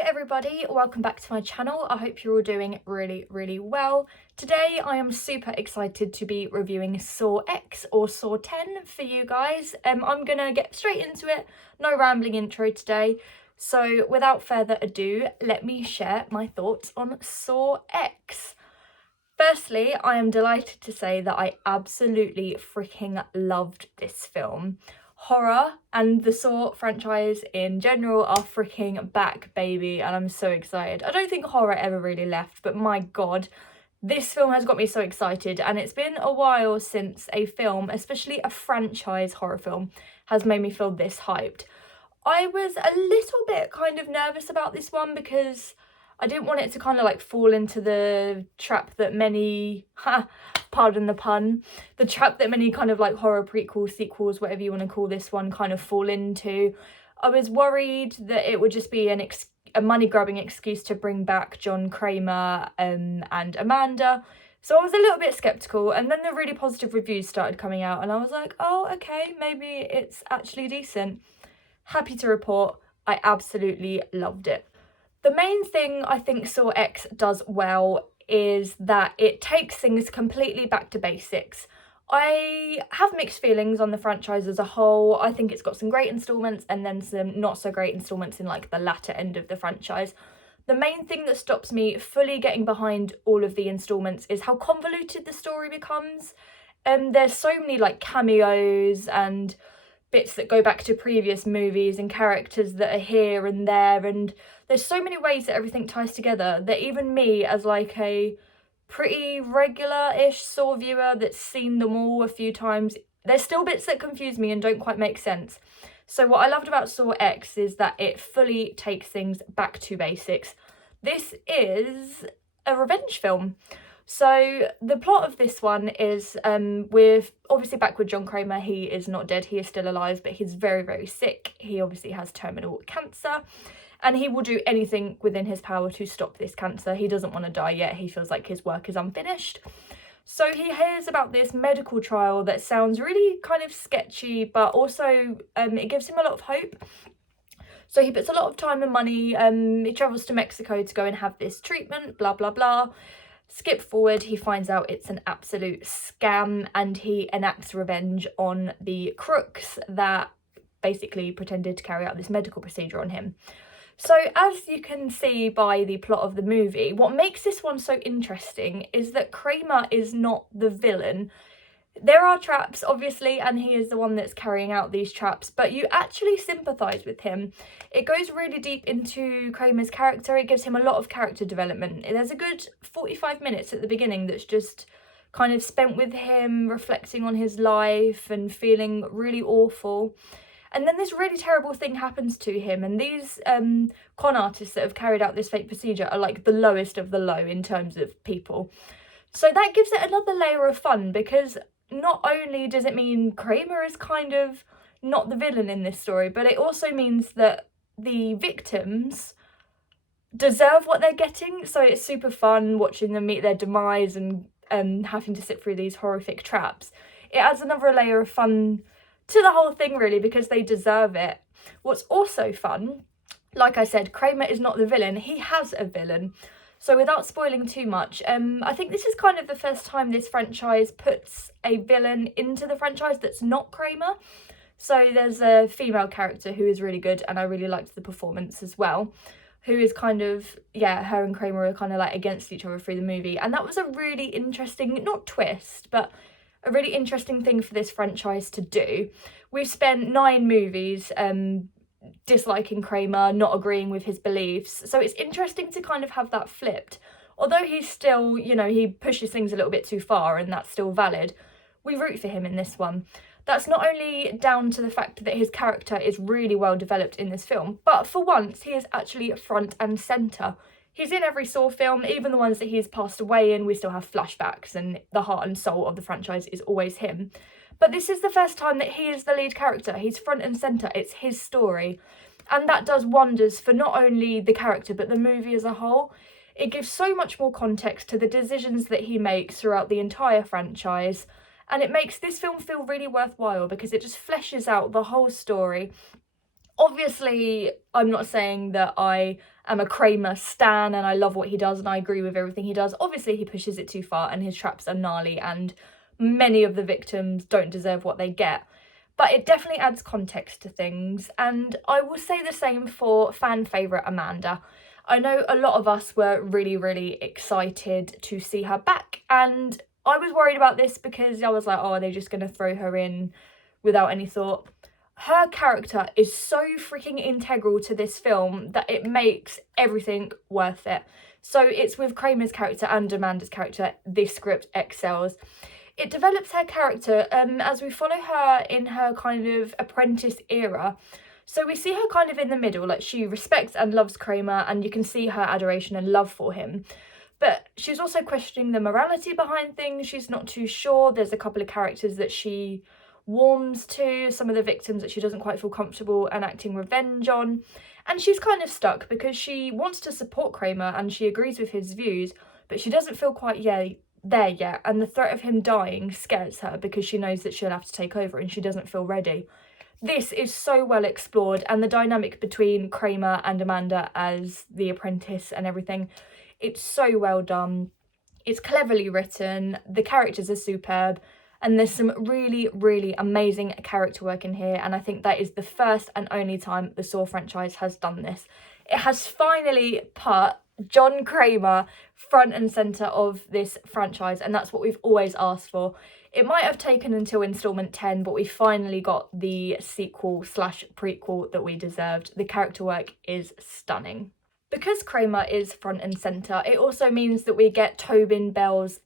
everybody, welcome back to my channel. I hope you're all doing really well. Today I am super excited to be reviewing Saw X or Saw 10 for you guys. I'm gonna get straight into it, no rambling intro today. So without further ado, let me share my thoughts on Saw X. Firstly, I am delighted to say that I absolutely freaking loved this film. Horror and the Saw franchise in general are freaking back, baby, and I'm so excited. I don't think horror ever really left, but my god, this film has got me so excited, and it's been a while since a film, especially a franchise horror film, has made me feel this hyped. I was a little bit kind of nervous about this one because I didn't want it to kind of like fall into the trap that many, pardon the pun, the trap that many kind of like horror prequels, sequels, whatever you want to call this one, kind of fall into. I was worried that it would just be a money-grabbing excuse to bring back John Kramer and Amanda. So I was a little bit skeptical, and then the really positive reviews started coming out and I was like, oh, okay, maybe it's actually decent. Happy to report, I absolutely loved it. The main thing I think Saw X does well is that it takes things completely back to basics. I have mixed feelings on the franchise as a whole. I think it's got some great installments and then some not so great installments in like the latter end of the franchise. The main thing that stops me fully getting behind all of the installments is how convoluted the story becomes. There's so many like cameos and bits that go back to previous movies and characters that are here and there, and there's so many ways that everything ties together that even me, as like a pretty regular-ish Saw viewer that's seen them all a few times, there's still bits that confuse me and don't quite make sense. So what I loved about Saw X is that it fully takes things back to basics. This is a revenge film. So the plot of this one is with obviously back with John Kramer. He is not dead, he is still alive, but he's very sick. He obviously has terminal cancer and he will do anything within his power to stop this cancer. He doesn't want to die yet. He feels like his work is unfinished. So he hears about this medical trial that sounds really kind of sketchy, but also it gives him a lot of hope. So he puts a lot of time and money. He travels to Mexico to go and have this treatment, blah blah blah. Skip forward, he finds out it's an absolute scam and he enacts revenge on the crooks that basically pretended to carry out this medical procedure on him. So as you can see by the plot of the movie, what makes this one so interesting is that Kramer is not the villain. There are traps, obviously, and he is the one that's carrying out these traps, but you actually sympathise with him. It goes really deep into Kramer's character. It gives him a lot of character development. There's a good 45 minutes at the beginning that's just kind of spent with him, reflecting on his life and feeling really awful. And then this really terrible thing happens to him, and these con artists that have carried out this fake procedure are like the lowest of the low in terms of people. So that gives it another layer of fun, because not only does it mean Kramer is kind of not the villain in this story, but it also means that the victims deserve what they're getting. So it's super fun watching them meet their demise and having to sit through these horrific traps. It adds another layer of fun to the whole thing, really, because they deserve it. What's also fun, like I said, Kramer is not the villain, he has a villain. So without spoiling too much, I think this is kind of the first time this franchise puts a villain into the franchise that's not Kramer. So there's a female character who is really good, and I really liked the performance as well, who is kind of, yeah, her and Kramer are kind of like against each other through the movie. And that was a really interesting, not twist, but a really interesting thing for this franchise to do. We've spent 9 movies disliking Kramer, not agreeing with his beliefs, so it's interesting to kind of have that flipped. Although he's still, you know, he pushes things a little bit too far and that's still valid, we root for him in this one. That's not only down to the fact that his character is really well developed in this film, but for once he is actually front and centre. He's in every Saw film, even the ones that he's passed away in. We still have flashbacks, and the heart and soul of the franchise is always him. But this is the first time that he is the lead character. He's front and centre. It's his story. And that does wonders for not only the character, but the movie as a whole. It gives so much more context to the decisions that he makes throughout the entire franchise. And it makes this film feel really worthwhile because it just fleshes out the whole story. Obviously, I'm not saying that I am a Kramer stan and I love what he does and I agree with everything he does. Obviously, he pushes it too far and his traps are gnarly and many of the victims don't deserve what they get. But it definitely adds context to things, and I will say the same for fan favourite Amanda. I know a lot of us were really, really excited to see her back, and I was worried about this because I was like, oh, are they just going to throw her in without any thought? Her character is so freaking integral to this film that it makes everything worth it. So it's with Kramer's character and Amanda's character, this script excels. It develops her character as we follow her in her kind of apprentice era. So we see her kind of in the middle, like she respects and loves Kramer and you can see her adoration and love for him. But she's also questioning the morality behind things. She's not too sure. There's a couple of characters that she warms to, some of the victims that she doesn't quite feel comfortable enacting revenge on. And she's kind of stuck because she wants to support Kramer and she agrees with his views, but she doesn't feel quite there yet, and the threat of him dying scares her because she knows that she'll have to take over and she doesn't feel ready. This is so well explored, and the dynamic between Kramer and Amanda as the apprentice and everything, it's so well done. It's cleverly written, the characters are superb, and there's some really, really amazing character work in here, and I think that is the first and only time the Saw franchise has done this. It has finally put John Kramer front and centre of this franchise, and that's what we've always asked for. It might have taken until installment 10, but we finally got the sequel slash prequel that we deserved. The character work is stunning. Because Kramer is front and centre, it also means that we get Tobin Bell's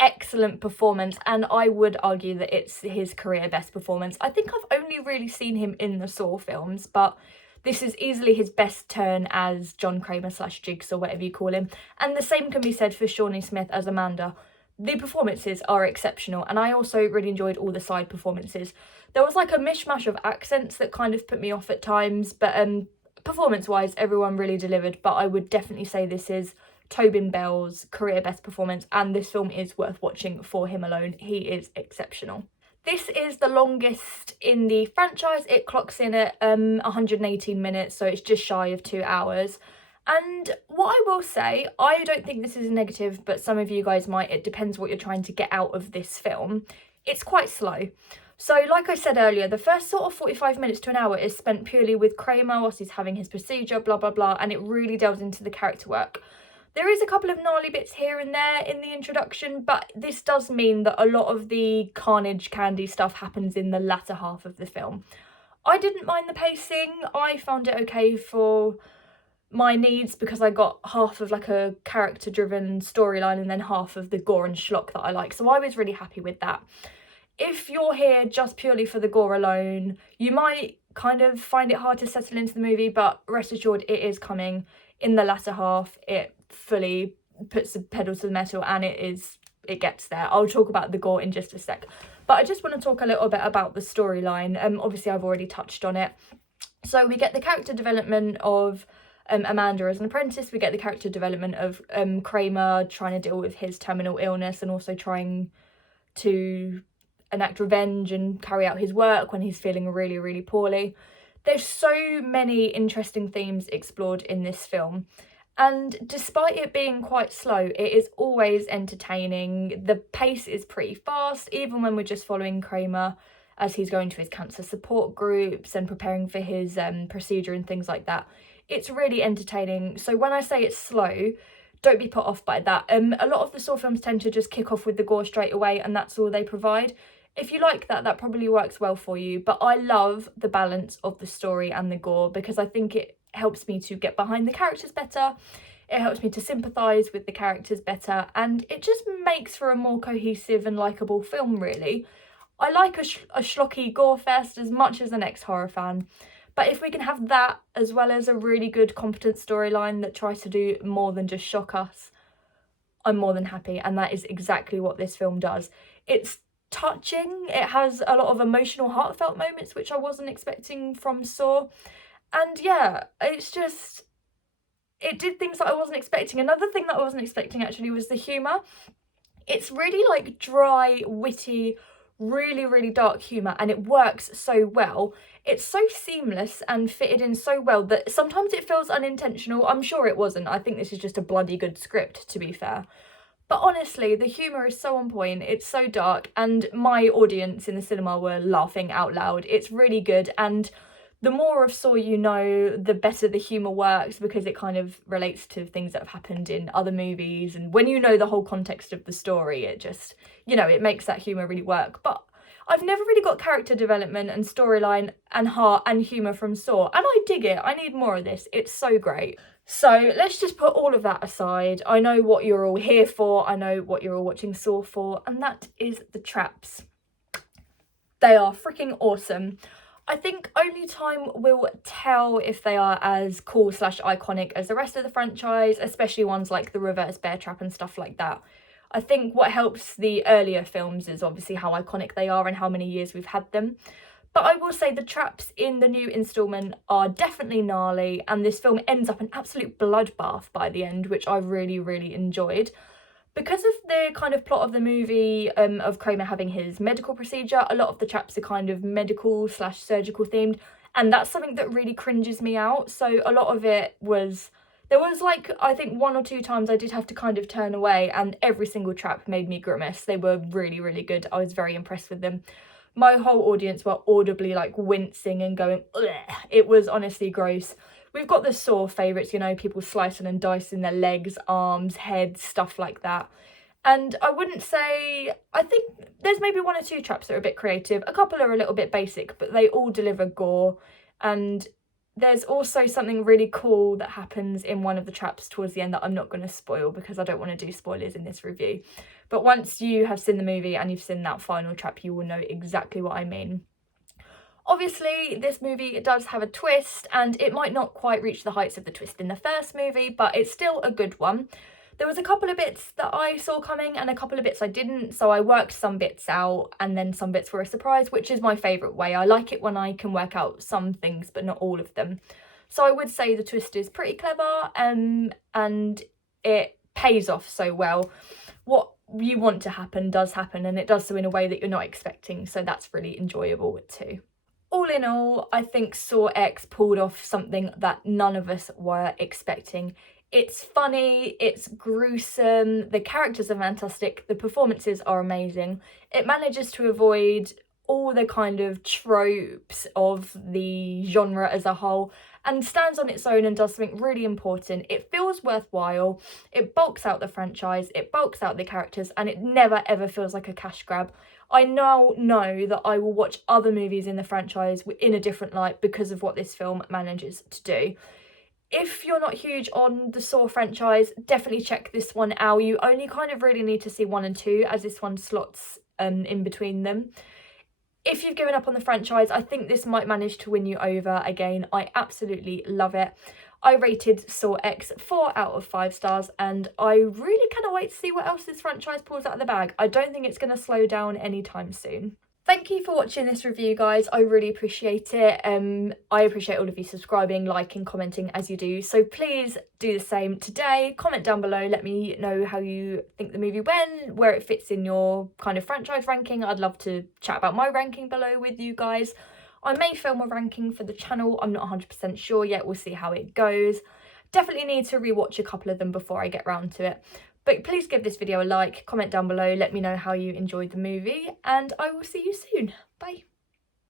excellent performance, and I would argue that it's his career best performance. I think I've only really seen him in the Saw films, but this is easily his best turn as John Kramer slash Jigsaw, whatever you call him. And the same can be said for Shawnee Smith as Amanda. The performances are exceptional, and I also really enjoyed all the side performances. There was like a mishmash of accents that kind of put me off at times, but performance-wise, everyone really delivered. But I would definitely say this is Tobin Bell's career best performance, and this film is worth watching for him alone. He is exceptional. This is the longest in the franchise. It clocks in at 118 minutes, so it's just shy of 2 hours. And what I will say, I don't think this is a negative, but some of you guys might. It depends what you're trying to get out of this film. It's quite slow. So like I said earlier, the first sort of 45 minutes to an hour is spent purely with Kramer whilst he's having his procedure, blah, blah, blah, and it really delves into the character work. There is a couple of gnarly bits here and there in the introduction, but this does mean that a lot of the carnage candy stuff happens in the latter half of the film. I didn't mind the pacing. I found it okay for my needs because I got half of like a character-driven storyline and then half of the gore and schlock that I like. So I was really happy with that. If you're here just purely for the gore alone, you might kind of find it hard to settle into the movie, but rest assured it is coming in the latter half. It fully puts the pedal to the metal and it gets there. I'll talk about the gore in just a sec, but I just want to talk a little bit about the storyline. Obviously I've already touched on it. So we get the character development of Amanda as an apprentice. We get the character development of Kramer trying to deal with his terminal illness and also trying to enact revenge and carry out his work when he's feeling really, really poorly. There's so many interesting themes explored in this film. And despite it being quite slow, it is always entertaining. The pace is pretty fast, even when we're just following Kramer as he's going to his cancer support groups and preparing for his procedure and things like that. It's really entertaining. So when I say it's slow, don't be put off by that. A lot of the Saw films tend to just kick off with the gore straight away and that's all they provide. If you like that, that probably works well for you. But I love the balance of the story and the gore because I think it helps me to get behind the characters better. It helps me to sympathise with the characters better. And it just makes for a more cohesive and likeable film, really. I like a schlocky gore fest as much as an ex-horror fan. But if we can have that as well as a really good competent storyline that tries to do more than just shock us, I'm more than happy. And that is exactly what this film does. It's touching. It has a lot of emotional, heartfelt moments, which I wasn't expecting from Saw. And yeah, it's just, it did things that I wasn't expecting. Another thing that I wasn't expecting actually was the humour. It's really like dry, witty, really, really dark humour, and it works so well. It's so seamless and fitted in so well that sometimes it feels unintentional. I'm sure it wasn't. I think this is just a bloody good script, to be fair. But honestly, the humour is so on point, it's so dark, and my audience in the cinema were laughing out loud. It's really good, and the more of Saw you know, the better the humour works, because it kind of relates to things that have happened in other movies, and when you know the whole context of the story, it just, you know, it makes that humour really work. But I've never really got character development and storyline and heart and humour from Saw, and I dig it. I need more of this. It's so great. So let's just put all of that aside. I know what you're all here for. I know what you're all watching Saw for, and that is the traps. They are freaking awesome. I think only time will tell if they are as cool / iconic as the rest of the franchise, especially ones like the reverse bear trap and stuff like that. I think what helps the earlier films is obviously how iconic they are and how many years we've had them. But I will say the traps in the new instalment are definitely gnarly, and this film ends up an absolute bloodbath by the end, which I really, really enjoyed. Because of the kind of plot of the movie, of Kramer having his medical procedure, a lot of the traps are kind of medical / surgical themed, and that's something that really cringes me out. So a lot of it was, there was like, I think 1 or 2 times I did have to kind of turn away, and every single trap made me grimace. They were really, really good. I was very impressed with them. My whole audience were audibly like wincing and going, ugh. It was honestly gross. We've got the Saw favourites, you know, people slicing and dicing their legs, arms, heads, stuff like that. And I wouldn't say, I think there's maybe 1 or 2 traps that are a bit creative. A couple are a little bit basic, but they all deliver gore. And there's also something really cool that happens in one of the traps towards the end that I'm not going to spoil, because I don't want to do spoilers in this review. But once you have seen the movie and you've seen that final trap, you will know exactly what I mean. Obviously, this movie does have a twist, and it might not quite reach the heights of the twist in the first movie, but it's still a good one. There was a couple of bits that I saw coming and a couple of bits I didn't, so I worked some bits out and then some bits were a surprise, which is my favourite way. I like it when I can work out some things but not all of them. So I would say the twist is pretty clever, and it pays off so well. What you want to happen does happen, and it does so in a way that you're not expecting, so that's really enjoyable too. All in all, I think Saw X pulled off something that none of us were expecting. It's funny, it's gruesome, the characters are fantastic, the performances are amazing. It manages to avoid all the kind of tropes of the genre as a whole, and stands on its own and does something really important. It feels worthwhile, it bulks out the franchise, it bulks out the characters, and it never ever feels like a cash grab. I now know that I will watch other movies in the franchise in a different light because of what this film manages to do. If you're not huge on the Saw franchise, definitely check this one out. You only kind of really need to see 1 and 2, as this one slots in between them. If you've given up on the franchise, I think this might manage to win you over again. I absolutely love it. I rated Saw X 4 out of 5 stars, and I really cannot wait to see what else this franchise pulls out of the bag. I don't think it's going to slow down anytime soon. Thank you for watching this review, guys. I really appreciate it. I appreciate all of you subscribing, liking, commenting as you do. So please do the same today. Comment down below. Let me know how you think the movie went, where it fits in your kind of franchise ranking. I'd love to chat about my ranking below with you guys. I may film a ranking for the channel. I'm not 100% sure yet. We'll see how it goes. Definitely need to rewatch a couple of them before I get round to it. But please give this video a like, comment down below, let me know how you enjoyed the movie, and I will see you soon. Bye.